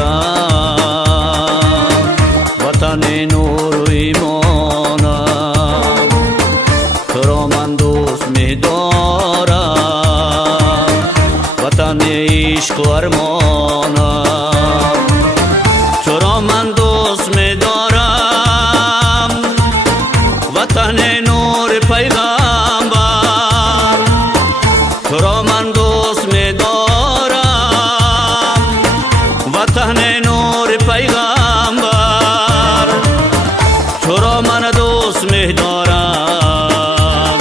دارم، وطن نور و ایمانم، تو را من دوست می دارم، وطن عشق و ارمانم، تو را من دوست می دارم، وطن نور پیغمبر، تو را من دوست می دارم، وطن نور پیغمبر، تو را من دوست می دارم،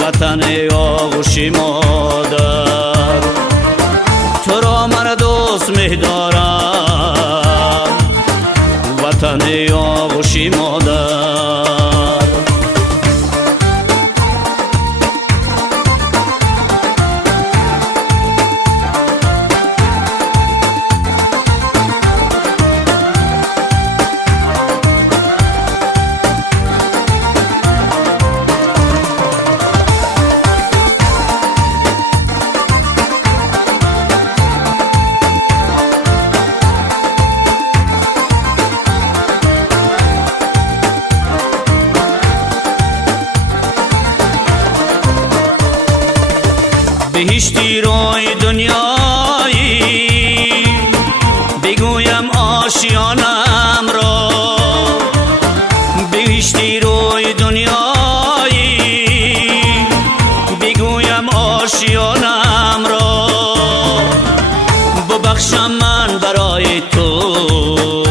وطن آغوش مادر، تو را من دوست می دارم، وطن آغوش مادر. بهشتی روی دنیایی، بگویم آشیانم را، بهشتی روی دنیایی، بگویم آشیانم را، ببخشم من برای تو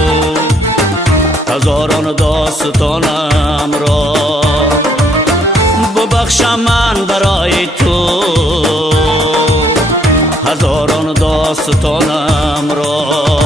هزاران داستانم را، ببخشم من برای تو هزاران داستانم را.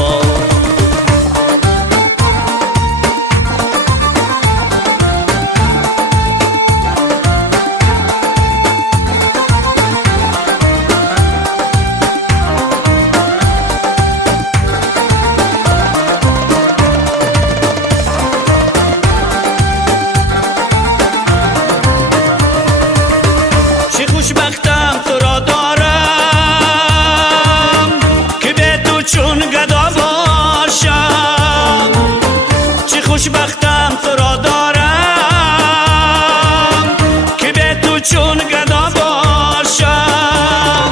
چه خوشبختم تو را دارم که به تو چون گدا باشم، چه خوشبختم تو را دارم که به تو چون گدا باشم،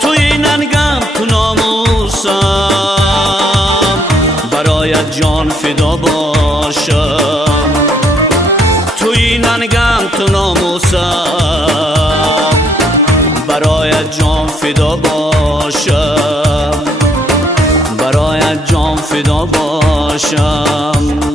توی ننگم تو ناموسم، برایت جان فدا باشم، توی ننگم تو ناموسم، برایت جان فدا باشم، برایت جان فدا باشم.